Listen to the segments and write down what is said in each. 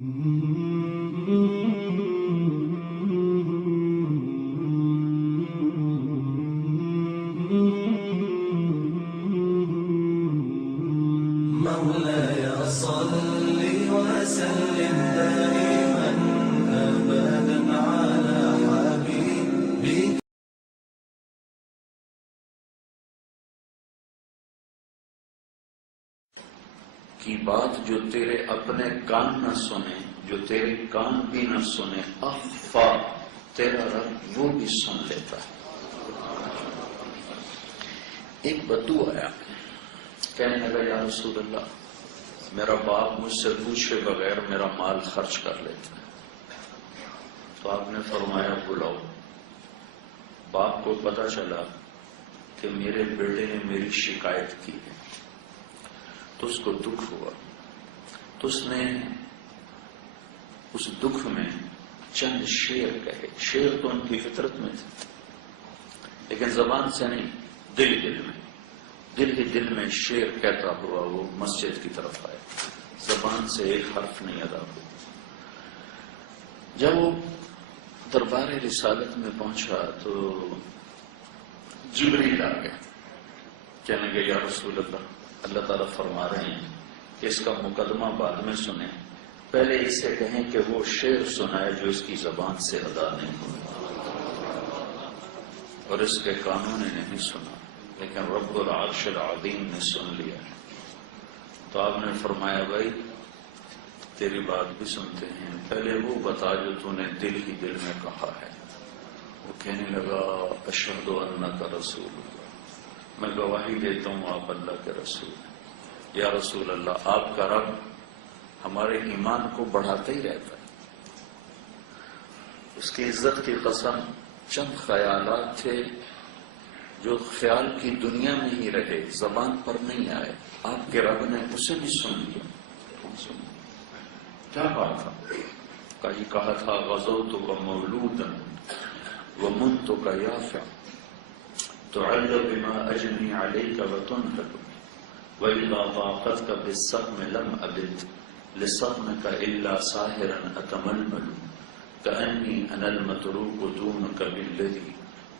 مولاي صل وسلم دائما أبدا على حبيبك. کی بات جو تیرے اپنے کان نہ سنے، جو تیرے کان بھی نہ سنے، اخفا تیرا رب وہ بھی سن لیتا ہے. ایک بدو آیا، کہنے لگا یا رسول اللہ، میرا باپ مجھ سے پوچھے بغیر میرا مال خرچ کر لیتا ہے. تو آپ نے فرمایا بلاؤ. باپ کو پتا چلا کہ میرے بیٹے نے میری شکایت کی ہے، تو اس کو دکھ ہوا. تو اس نے اس دکھ میں چند شعر کہے. شعر تو ان کی فطرت میں تھے، لیکن زبان سے نہیں، دل ہی دل میں شعر کہتا ہوا وہ مسجد کی طرف آیا. زبان سے ایک حرف نہیں ادا ہوا. جب وہ دربار رسالت میں پہنچا تو جبریل آ گیا، کہنے لگے یا رسول اللہ، اللہ تعالیٰ فرما رہے ہیں کہ اس کا مقدمہ بعد میں سنیں، پہلے اسے کہیں کہ وہ شعر سنائے جو اس کی زبان سے ادا نہیں ہوا اور اس کے کانوں نے نہیں سنا، لیکن رب العرش العظیم نے سن لیا. تو آپ نے فرمایا بھائی تیری بات بھی سنتے ہیں، پہلے وہ بتا جو تو نے دل ہی دل میں کہا ہے. وہ کہنے لگا اشہد انک رسول اللہ، میں گواہی دیتا ہوں آپ اللہ کے رسول ہیں. یا رسول اللہ، آپ کا رب ہمارے ایمان کو بڑھاتا ہی رہتا ہے. اس کی عزت کی قسم چند خیالات تھے جو خیال کی دنیا میں ہی رہے، زبان پر نہیں آئے. آپ کے رب نے اسے بھی سن لیا. کیا بات تھا؟ کہا تھا غزوتک مولودا ومنتک یافع تعل بما اجنی علیک وتنهل وإذا ضاقتك بالصدم لم أبد لصدمك إلا ساهرا أتململ كأني أنا المتروك دونك بالذي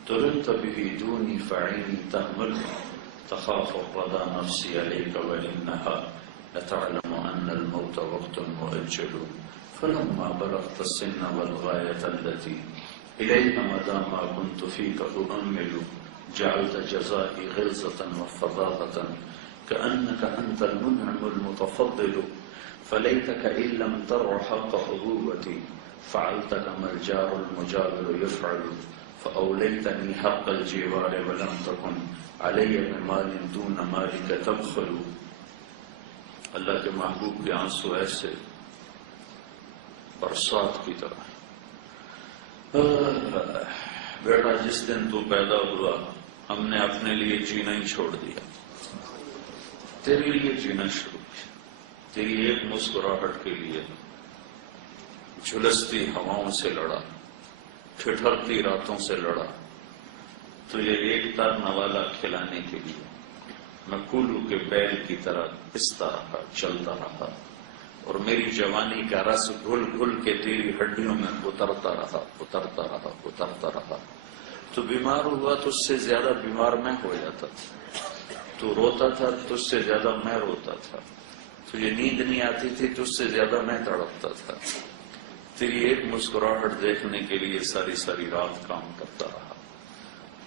تركت به دوني فعيني تهمل تخاف الرضا نفسي عليك وإنها لتعلم أن الموت وقت مؤجل فلما بلغت السن والغاية التي إليها مدى ما كنت فيك أؤمل جعلت جزائي غلظة وفظاظة كأنك أنت المنعم المتفضل فليتك إن لم ترع حق أبوتي فعلت كما الجار المجاور يفعل فأوليتني حق الجوار ولم تكن علي بمال دون مالك تبخل. اللہ کے محبوب کے آنسو ایسے برسات کی طرح. بیٹا جس دن تو پیدا ہوا ہم نے اپنے لیے جینا ہی چھوڑ دیا، تیرے لیے جینا شروع کیا. تیری ایک مسکراہٹ کے لیے جھلستی ہواؤں سے لڑا، ٹھٹھرتی راتوں سے لڑا. تو یہ ایک تر نوالا کھلانے کے لیے میں کولو کے بیل کی طرح پستا رہا، چلتا رہا، اور میری جوانی کا رس گھل گھل کے تیری ہڈیوں میں اترتا رہا. تو بیمار ہوا تو اس سے زیادہ بیمار میں ہو جاتا تھا، تو روتا تھا تو اس سے زیادہ میں روتا تھا، تجھے نیند نہیں آتی تھی تو اس سے زیادہ میں تڑپتا تھا. تیری ایک مسکراہٹ دیکھنے کے لیے ساری ساری رات کام کرتا رہا.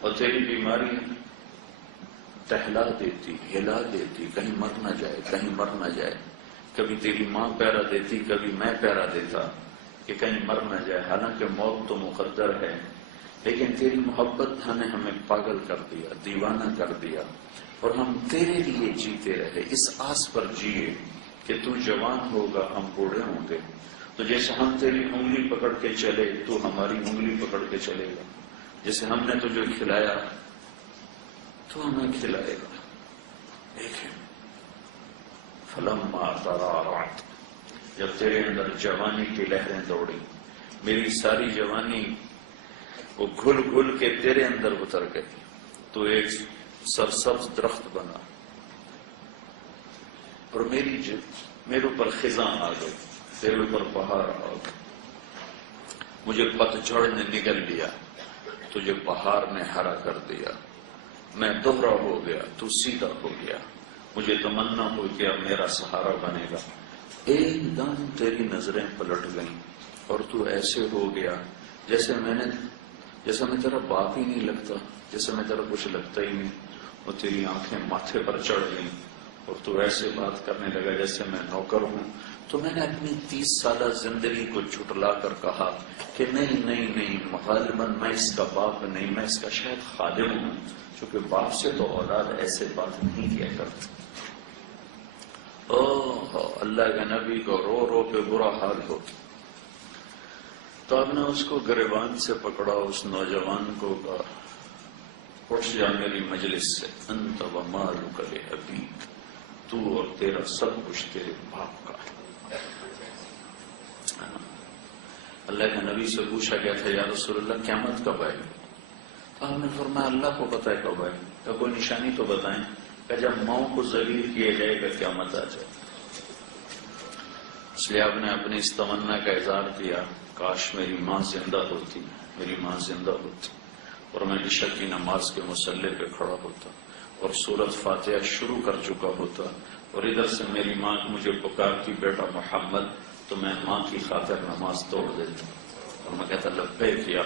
اور تیری بیماری ٹہلا دیتی، ہلا دیتی، کہیں مر نہ جائے. کبھی تیری ماں پیرا دیتی، کبھی میں پیرا دیتا کہ کہیں مر نہ جائے. حالانکہ موت تو مقدر ہے، لیکن تیری محبت نے ہمیں پاگل کر دیا، دیوانہ کر دیا، اور ہم تیرے لیے جیتے رہے. اس آس پر جیے کہ تو جوان ہوگا، ہم بوڑھے ہوں گے، تو جیسے ہم تیری انگلی پکڑ کے چلے تو ہماری انگلی پکڑ کے چلے گا. جیسے ہم نے تجھے کھلایا تو ہمیں کھلائے گا. دیکھیں فلما ترعرعت، جب تیرے اندر جوانی کی لہریں دوڑی، میری ساری جوانی وہ گھل گھل کے تیرے اندر اتر گئی، تو ایک سرسبز درخت بنا اور میرے اوپر خزاں آ گئی. تیرے اوپر پہاڑ آ گیا، مجھے پتجھڑ نے نگل لیا، تجھے پہاڑ نے ہرا کر دیا، میں دوہرا ہو گیا، تو سیدھا ہو گیا، مجھے تمنا ہو گیا میرا سہارا بنے گا۔ ایک دم تیری نظریں پلٹ گئیں اور تو ایسے ہو گیا جیسے میں تیرا باپ ہی نہیں لگتا، جیسے میں تیرا کچھ لگتا ہی نہیں، اور تیری آنکھیں ماتھے پر چڑھ گئیں اور تو ایسے بات کرنے لگا جیسے میں نوکر ہوں۔ تو میں نے اپنی 30 سالہ زندگی کو جھٹلا کر کہا کہ نہیں، غالباً میں اس کا باپ نہیں، میں اس کا شاید خادم ہوں، چونکہ باپ سے تو اولاد ایسے بات نہیں کیا کرتی۔ اللہ کے نبی کو رو رو کے برا حال ہو۔ تو اب نے اس کو گریبان سے پکڑا، اس نوجوان کو کہا اٹھ جا میری مجلس سے، انت و مالک لابیک، تو اور تیرا سب کچھ تیرے باپ کا ہے۔ اللہ کے نبی سے پوچھا گیا تھا یا رسول اللہ قیامت کب آئے گی؟ تو آپ نے فرمایا اللہ کو پتہ ہے کب آئے گی، تو کوئی نشانی تو بتائیں کہ جب ماؤں کو ذلیل کیا جائے گا قیامت آ جائے۔ اس لیے آپ نے اپنی اس تمنا کا اظہار کیا، کاش میری ماں زندہ ہوتی، میری ماں زندہ ہوتی اور میں عشاء کی نماز کے مصلی پہ کھڑا ہوتا اور سورۃ فاتحہ شروع کر چکا ہوتا، اور ادھر سے میری ماں مجھے پکارتی بیٹا محمد، تو میں ماں کی خاطر نماز توڑ دیتا اور میں کہتا لبیک یا